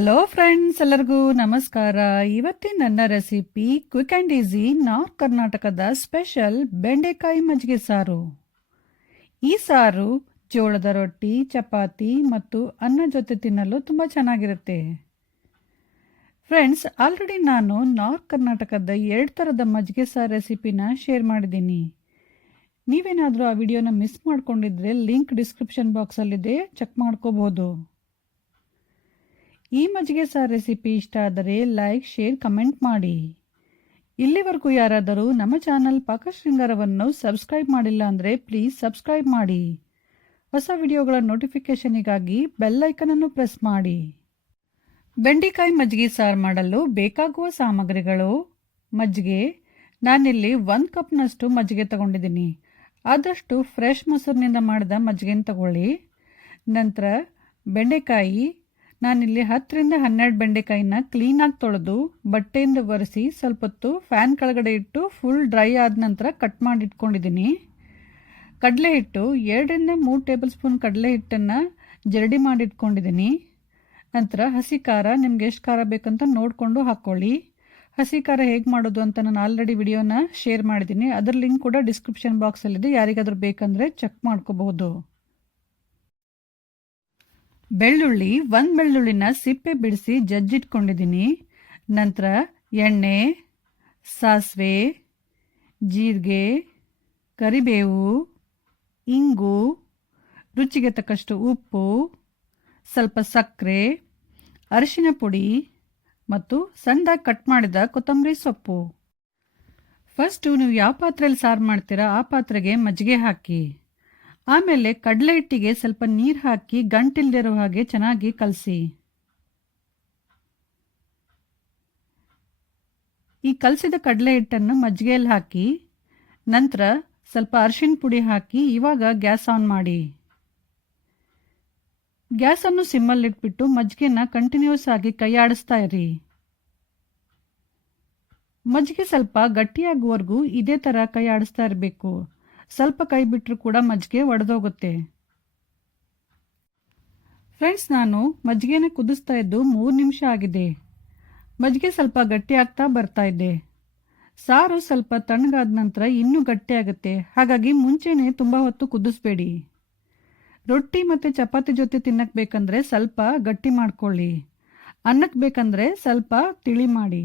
Hello friends, ಎಲ್ಲರಿಗೂ ನಮಸ್ಕಾರ. ಇವತ್ತಿನ ನನ್ನ recipe quick and easy north ಕರ್ನಾಟಕದ ಸ್ಪೆಷಲ್ ಬೆಂಡೆಕಾಯಿ ಮಜ್ಜಿಗೆ ಸಾರು. ಈ ಸಾರು ಜೋಳದ ರೊಟ್ಟಿ, ಚಪಾತಿ ಮತ್ತು ಅನ್ನ ಜೊತೆ ತಿನ್ನಲು ತುಂಬ ಚೆನ್ನಾಗಿರುತ್ತೆ. ಫ್ರೆಂಡ್ಸ್, ಆಲ್ರೆಡಿ ನಾನು ನಾರ್ತ್ ಕರ್ನಾಟಕದ 2 ಥರದ ಮಜ್ಜಿಗೆ ಸಾರು ರೆಸಿಪಿನ ಶೇರ್ ಮಾಡಿದ್ದೀನಿ. ನೀವೇನಾದರೂ ಆ ವಿಡಿಯೋನ ಮಿಸ್ ಮಾಡ್ಕೊಂಡಿದ್ರೆ ಲಿಂಕ್ ಡಿಸ್ಕ್ರಿಪ್ಷನ್ ಬಾಕ್ಸಲ್ಲಿದೆ, ಚೆಕ್ ಮಾಡ್ಕೋಬಹುದು. ಈ ಮಜ್ಜಿಗೆ ಸಾರು ರೆಸಿಪಿ ಇಷ್ಟ ಆದರೆ ಲೈಕ್, ಶೇರ್, ಕಮೆಂಟ್ ಮಾಡಿ. ಇಲ್ಲಿವರೆಗೂ ಯಾರಾದರೂ ನಮ್ಮ ಚಾನಲ್ ಪಾಕಶೃಂಗಾರವನ್ನು ಸಬ್ಸ್ಕ್ರೈಬ್ ಮಾಡಿಲ್ಲ ಅಂದರೆ ಪ್ಲೀಸ್ ಸಬ್ಸ್ಕ್ರೈಬ್ ಮಾಡಿ. ಹೊಸ ವಿಡಿಯೋಗಳ ನೋಟಿಫಿಕೇಷನಿಗಾಗಿ ಬೆಲ್ ಐಕನನ್ನು ಪ್ರೆಸ್ ಮಾಡಿ. ಬೆಂಡೆಕಾಯಿ ಮಜ್ಜಿಗೆ ಸಾರು ಮಾಡಲು ಬೇಕಾಗುವ ಸಾಮಗ್ರಿಗಳು: ಮಜ್ಜಿಗೆ. ನಾನಿಲ್ಲಿ 1 ಕಪ್ನಷ್ಟು ಮಜ್ಜಿಗೆ ತಗೊಂಡಿದ್ದೀನಿ. ಆದಷ್ಟು ಫ್ರೆಶ್ ಮೊಸರಿನಿಂದ ಮಾಡಿದ ಮಜ್ಜಿಗೆನ ತಗೊಳ್ಳಿ. ನಂತರ ಬೆಂಡೆಕಾಯಿ. ನಾನಿಲ್ಲಿ 10ರಿಂದ 12 ಬೆಂಡೆಕಾಯಿನ ಕ್ಲೀನಾಗಿ ತೊಳೆದು ಬಟ್ಟೆಯಿಂದ ಒರೆಸಿ ಸ್ವಲ್ಪ ಹೊತ್ತು ಫ್ಯಾನ್ ಕೆಳಗಡೆ ಇಟ್ಟು ಫುಲ್ ಡ್ರೈ ಆದ ನಂತರ ಕಟ್ ಮಾಡಿ ಇಟ್ಕೊಂಡಿದ್ದೀನಿ. ಕಡಲೆ ಹಿಟ್ಟು 2ರಿಂದ 3 ಟೇಬಲ್ ಸ್ಪೂನ್ ಕಡಲೆ ಹಿಟ್ಟನ್ನು ಜರಡಿ ಮಾಡಿ ಇಟ್ಕೊಂಡಿದ್ದೀನಿ. ನಂತರ ಹಸಿ ಖಾರ, ನಿಮ್ಗೆ ಎಷ್ಟು ಖಾರ ಬೇಕಂತ ನೋಡಿಕೊಂಡು ಹಾಕ್ಕೊಳ್ಳಿ. ಹಸಿ ಖಾರ ಹೇಗೆ ಮಾಡೋದು ಅಂತ ನಾನು ಆಲ್ರೆಡಿ ವಿಡಿಯೋನ ಶೇರ್ ಮಾಡಿದ್ದೀನಿ. ಅದರ ಲಿಂಕ್ ಕೂಡ ಡಿಸ್ಕ್ರಿಪ್ಷನ್ ಬಾಕ್ಸಲ್ಲಿದೆ, ಯಾರಿಗಾದ್ರೂ ಬೇಕಂದರೆ ಚೆಕ್ ಮಾಡ್ಕೋಬಹುದು. ಬೆಳ್ಳುಳ್ಳಿ. 1 ಬೆಳ್ಳುಳ್ಳಿನ ಸಿಪ್ಪೆ ಬಿಡಿಸಿ ಜಜ್ಜಿಟ್ಕೊಂಡಿದ್ದೀನಿ. ನಂತರ ಎಣ್ಣೆ, ಸಾಸಿವೆ, ಜೀರಿಗೆ, ಕರಿಬೇವು, ಇಂಗು, ರುಚಿಗೆ ತಕ್ಕಷ್ಟು ಉಪ್ಪು, ಸ್ವಲ್ಪ ಸಕ್ಕರೆ, ಅರಿಶಿನ ಪುಡಿ ಮತ್ತು ಸಣ್ಣದಾಗಿ ಕಟ್ ಮಾಡಿದ ಕೊತ್ತಂಬರಿ ಸೊಪ್ಪು. ಫಸ್ಟು ನೀವು ಯಾವ ಪಾತ್ರೆಯಲ್ಲಿ ಸಾರು ಮಾಡ್ತೀರಾ ಆ ಪಾತ್ರೆಗೆ ಮಜ್ಜಿಗೆ ಹಾಕಿ. ಆಮೇಲೆ ಕಡಲೆ ಹಿಟ್ಟಿಗೆ ಸ್ವಲ್ಪ ನೀರು ಹಾಕಿ ಗಂಟಿಲ್ದಿರೋ ಹಾಗೆ ಚೆನ್ನಾಗಿ ಕಲಸಿ. ಈ ಕಲಸಿದ ಕಡಲೆ ಹಿಟ್ಟನ್ನು ಮಜ್ಜಿಗೆಯಲ್ಲಿ ಹಾಕಿ ನಂತರ ಸ್ವಲ್ಪ ಅರಿಶಿನ ಪುಡಿ ಹಾಕಿ ಇವಾಗ ಗ್ಯಾಸ್ ಆನ್ ಮಾಡಿ. ಗ್ಯಾಸನ್ನು ಸಿಮ್ಮಲ್ಲಿಟ್ಬಿಟ್ಟು ಮಜ್ಜಿಗೆನ ಕಂಟಿನ್ಯೂಸ್ ಆಗಿ ಕೈ ಆಡಿಸ್ತಾ ಇರಿ. ಮಜ್ಜಿಗೆ ಸ್ವಲ್ಪ ಗಟ್ಟಿಯಾಗುವವರೆಗೂ ಇದೇ ಥರ ಕೈ ಆಡಿಸ್ತಾ ಇರಬೇಕು. ಸ್ವಲ್ಪ ಕೈ ಬಿಟ್ಟರು ಕೂಡ ಮಜ್ಜಿಗೆ ಒಡೆದೋಗುತ್ತೆ. ಫ್ರೆಂಡ್ಸ್, ನಾನು ಮಜ್ಜಿಗೆನ ಕುದಿಸ್ತಾ ಇದ್ದು 3 ನಿಮಿಷ ಆಗಿದೆ. ಮಜ್ಜಿಗೆ ಸ್ವಲ್ಪ ಗಟ್ಟಿ ಆಗ್ತಾ ಬರ್ತಾ ಇದೆ. ಸಾರು ಸ್ವಲ್ಪ ತಣ್ಣಗಾದ ನಂತರ ಇನ್ನೂ ಗಟ್ಟಿ ಆಗುತ್ತೆ. ಹಾಗಾಗಿ ಮುಂಚೆನೇ ತುಂಬ ಹೊತ್ತು ಕುದಿಸ್ಬೇಡಿ. ರೊಟ್ಟಿ ಮತ್ತು ಚಪಾತಿ ಜೊತೆ ತಿನ್ನಕ್ಕೆ ಬೇಕಂದ್ರೆ ಸ್ವಲ್ಪ ಗಟ್ಟಿ ಮಾಡ್ಕೊಳ್ಳಿ. ಅನ್ನಕ್ಕೆ ಬೇಕಂದ್ರೆ ಸ್ವಲ್ಪ ತಿಳಿ ಮಾಡಿ.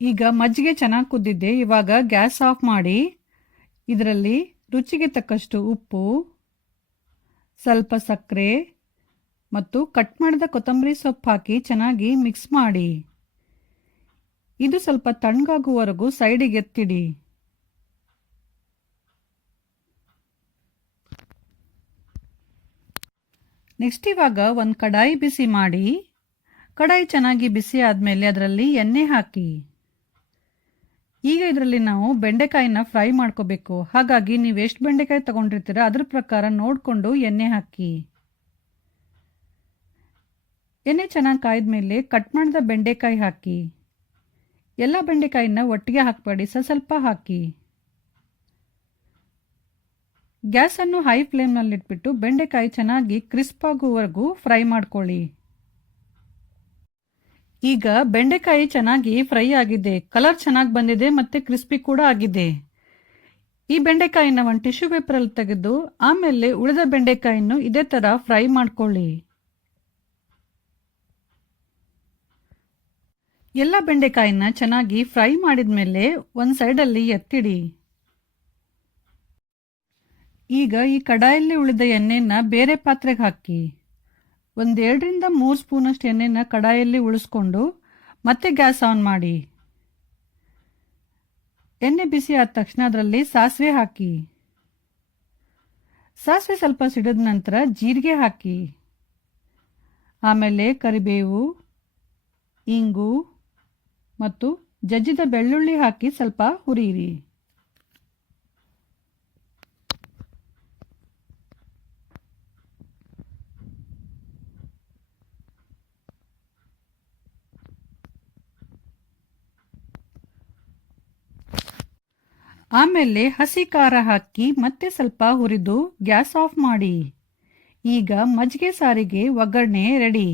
ಈಗ ಮಜ್ಜಿಗೆ ಚೆನ್ನಾಗಿ ಕುದ್ದಿದೆ. ಇವಾಗ ಗ್ಯಾಸ್ ಆಫ್ ಮಾಡಿ ಇದರಲ್ಲಿ ರುಚಿಗೆ ತಕ್ಕಷ್ಟು ಉಪ್ಪು, ಸ್ವಲ್ಪ ಸಕ್ಕರೆ ಮತ್ತು ಕಟ್ ಮಾಡಿದ ಕೊತ್ತಂಬರಿ ಸೊಪ್ಪು ಹಾಕಿ ಚೆನ್ನಾಗಿ ಮಿಕ್ಸ್ ಮಾಡಿ. ಇದು ಸ್ವಲ್ಪ ತಣ್ಣಗಾಗುವವರೆಗೂ ಸೈಡಿಗೆ ಎತ್ತಿಡಿ. ನೆಕ್ಸ್ಟ್ ಇವಾಗ ಒಂದು ಕಡಾಯಿ ಬಿಸಿ ಮಾಡಿ. ಕಡಾಯಿ ಚೆನ್ನಾಗಿ ಬಿಸಿ ಆದಮೇಲೆ ಅದರಲ್ಲಿ ಎಣ್ಣೆ ಹಾಕಿ. ಈಗ ಇದರಲ್ಲಿ ನಾವು ಬೆಂಡೆಕಾಯಿನ ಫ್ರೈ ಮಾಡ್ಕೋಬೇಕು. ಹಾಗಾಗಿ ನೀವು ಎಷ್ಟು ಬೆಂಡೆಕಾಯಿ ತಗೊಂಡಿರ್ತೀರ ಅದ್ರ ಪ್ರಕಾರ ನೋಡಿಕೊಂಡು ಎಣ್ಣೆ ಹಾಕಿ. ಎಣ್ಣೆ ಚೆನ್ನಾಗಿ ಕಾಯ್ದ ಮೇಲೆ ಕಟ್ ಮಾಡಿದ ಬೆಂಡೆಕಾಯಿ ಹಾಕಿ. ಎಲ್ಲ ಬೆಂಡೆಕಾಯಿನ ಒಟ್ಟಿಗೆ ಹಾಕಬೇಡಿ, ಸ್ವಲ್ಪ ಹಾಕಿ. ಗ್ಯಾಸನ್ನು ಹೈ ಫ್ಲೇಮ್ನಲ್ಲಿಟ್ಬಿಟ್ಟು ಬೆಂಡೆಕಾಯಿ ಚೆನ್ನಾಗಿ ಕ್ರಿಸ್ಪ್ ಆಗುವವರೆಗೂ ಫ್ರೈ ಮಾಡ್ಕೊಳ್ಳಿ. ಈಗ ಬೆಂಡೆಕಾಯಿ ಚೆನ್ನಾಗಿ ಫ್ರೈ ಆಗಿದೆ, ಕಲರ್ ಚೆನ್ನಾಗಿ ಬಂದಿದೆ ಮತ್ತು ಕ್ರಿಸ್ಪಿ ಕೂಡ ಆಗಿದೆ. ಈ ಬೆಂಡೆಕಾಯಿನ ಒಂದು ಟಿಶ್ಯೂ ಪೇಪರಲ್ಲಿ ತೆಗೆದು ಆಮೇಲೆ ಉಳಿದ ಬೆಂಡೆಕಾಯಿಯನ್ನು ಇದೇ ಥರ ಫ್ರೈ ಮಾಡ್ಕೊಳ್ಳಿ. ಎಲ್ಲ ಬೆಂಡೆಕಾಯಿನ ಚೆನ್ನಾಗಿ ಫ್ರೈ ಮಾಡಿದ ಮೇಲೆ ಒಂದು ಸೈಡಲ್ಲಿ ಎತ್ತಿಡಿ. ಈಗ ಈ ಕಡಾಯಲ್ಲಿ ಉಳಿದ ಎಣ್ಣೆನ ಬೇರೆ ಪಾತ್ರೆಗೆ ಹಾಕಿ. 2ರಿಂದ 3 ಸ್ಪೂನಷ್ಟು ಎಣ್ಣೆನ ಕಡಾಯಲ್ಲಿ ಉಳಿಸ್ಕೊಂಡು ಮತ್ತೆ ಗ್ಯಾಸ್ ಆನ್ ಮಾಡಿ. ಎಣ್ಣೆ ಬಿಸಿ ಆದ ತಕ್ಷಣ ಅದರಲ್ಲಿ ಸಾಸಿವೆ ಹಾಕಿ. ಸಾಸಿವೆ ಸ್ವಲ್ಪ ಸಿಡಿದ ನಂತರ ಜೀರಿಗೆ ಹಾಕಿ. ಆಮೇಲೆ ಕರಿಬೇವು, ಇಂಗು ಮತ್ತು ಜಜ್ಜಿದ ಬೆಳ್ಳುಳ್ಳಿ ಹಾಕಿ ಸ್ವಲ್ಪ ಹುರಿಯಿರಿ. ಆಮೇಲೆ ಹಸಿ ಖಾರ ಹಾಕಿ ಮತ್ತೆ ಸ್ವಲ್ಪ ಹುರಿದು ಗ್ಯಾಸ್ ಆಫ್ ಮಾಡಿ. ಈಗ ಮಜ್ಜಿಗೆ ಸಾರಿಗೆ ಒಗ್ಗರಣೆ ರೆಡಿ.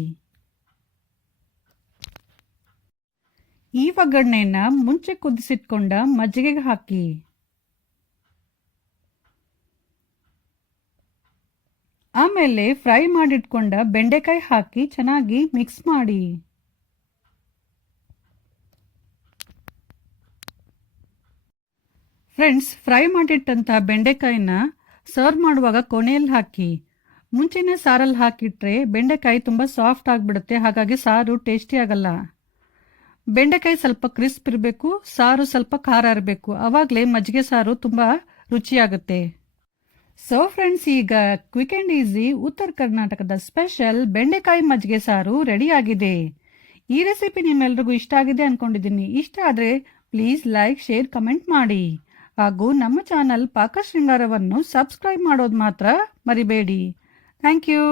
ಈ ಒಗ್ಗರಣೆನ ಮುಂಚೆ ಕುದಿಸಿಟ್ಕೊಂಡ ಮಜ್ಜಿಗೆಗೆ ಹಾಕಿ. ಆಮೇಲೆ ಫ್ರೈ ಮಾಡಿಟ್ಕೊಂಡ ಬೆಂಡೆಕಾಯಿ ಹಾಕಿ ಚೆನ್ನಾಗಿ ಮಿಕ್ಸ್ ಮಾಡಿ. ಫ್ರೆಂಡ್ಸ್, ಫ್ರೈ ಮಾಡಿಟ್ಟಂಥ ಬೆಂಡೆಕಾಯಿನ ಸರ್ವ್ ಮಾಡುವಾಗ ಕೊನೆಯಲ್ಲಿ ಹಾಕಿ. ಮುಂಚೆನೇ ಸಾರಲ್ಲಿ ಹಾಕಿಟ್ರೆ ಬೆಂಡೆಕಾಯಿ ತುಂಬ ಸಾಫ್ಟ್ ಆಗಿಬಿಡುತ್ತೆ, ಹಾಗಾಗಿ ಸಾರು ಟೇಸ್ಟಿ ಆಗಲ್ಲ. ಬೆಂಡೆಕಾಯಿ ಸ್ವಲ್ಪ ಕ್ರಿಸ್ಪ್ ಇರಬೇಕು, ಸಾರು ಸ್ವಲ್ಪ ಖಾರ ಇರಬೇಕು, ಆವಾಗಲೇ ಮಜ್ಜಿಗೆ ಸಾರು ತುಂಬ ರುಚಿಯಾಗುತ್ತೆ. ಸೊ ಫ್ರೆಂಡ್ಸ್, ಈಗ ಕ್ವಿಕ್ ಆ್ಯಂಡ್ ಈಸಿ ಉತ್ತರ ಕರ್ನಾಟಕದ ಸ್ಪೆಷಲ್ ಬೆಂಡೆಕಾಯಿ ಮಜ್ಜಿಗೆ ಸಾರು ರೆಡಿಯಾಗಿದೆ. ಈ ರೆಸಿಪಿ ನಿಮ್ಮೆಲ್ರಿಗೂ ಇಷ್ಟ ಆಗಿದೆ ಅಂದ್ಕೊಂಡಿದ್ದೀನಿ. ಇಷ್ಟ ಆದರೆ ಪ್ಲೀಸ್ ಲೈಕ್, ಶೇರ್, ಕಮೆಂಟ್ ಮಾಡಿ. ಹಾಗೂ ನಮ್ಮ ಚಾನಲ್ ಪಾಕಶೃಂಗಾರವನ್ನು ಸಬ್ಸ್ಕ್ರೈಬ್ ಮಾಡೋದು ಮಾತ್ರ ಮರಿಬೇಡಿ. Thank you.